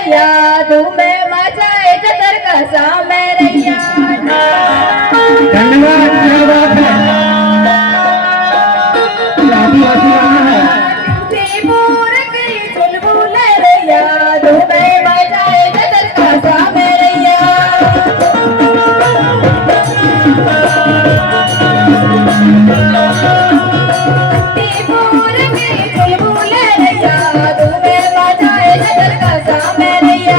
रैया तुम्हें मचाए चतर कसा मैं रैया। धन्यवाद, क्या बात है। आदिवासी गाना है। सिंदूर की चुलबुल रैया तुम्हें मचाए चतर कसा मैं रैया। सिंदूर की चुलबुल रैया तुम्हें मचाए चतर कसा मैं रैया।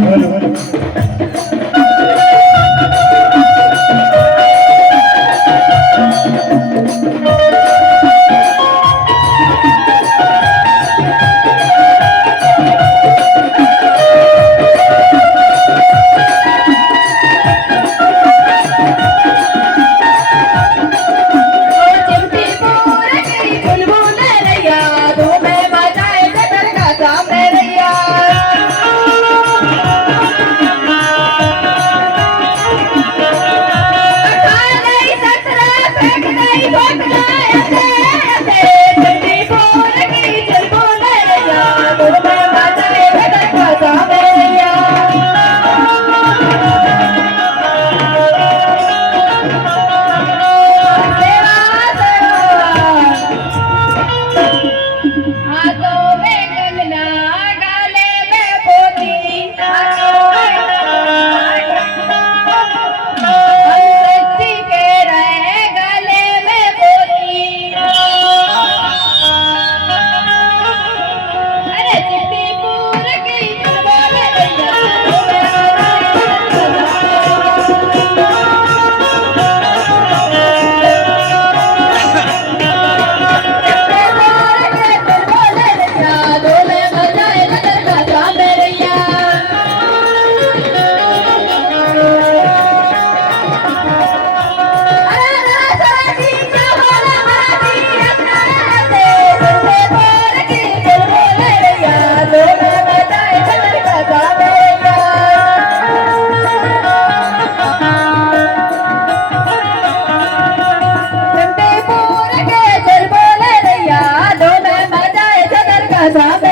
बोलो, बोलो। सिंदूर की चुलबुल रैया तुम्हें मचाए चतर कसा मैं रैया। नहीं सतरा फेंक नहीं भटका ऐसे सिंदूर की चुलबुल रैया तुम्हें मचाए चतर कसा मैं रैया। हाथों में कंगना गले में पोती हंसी के रहे गले में पोती। अरे सिंदूर की चुलबुल रैया तुम्हें मचाए चतर कसा मैं रैया। Sa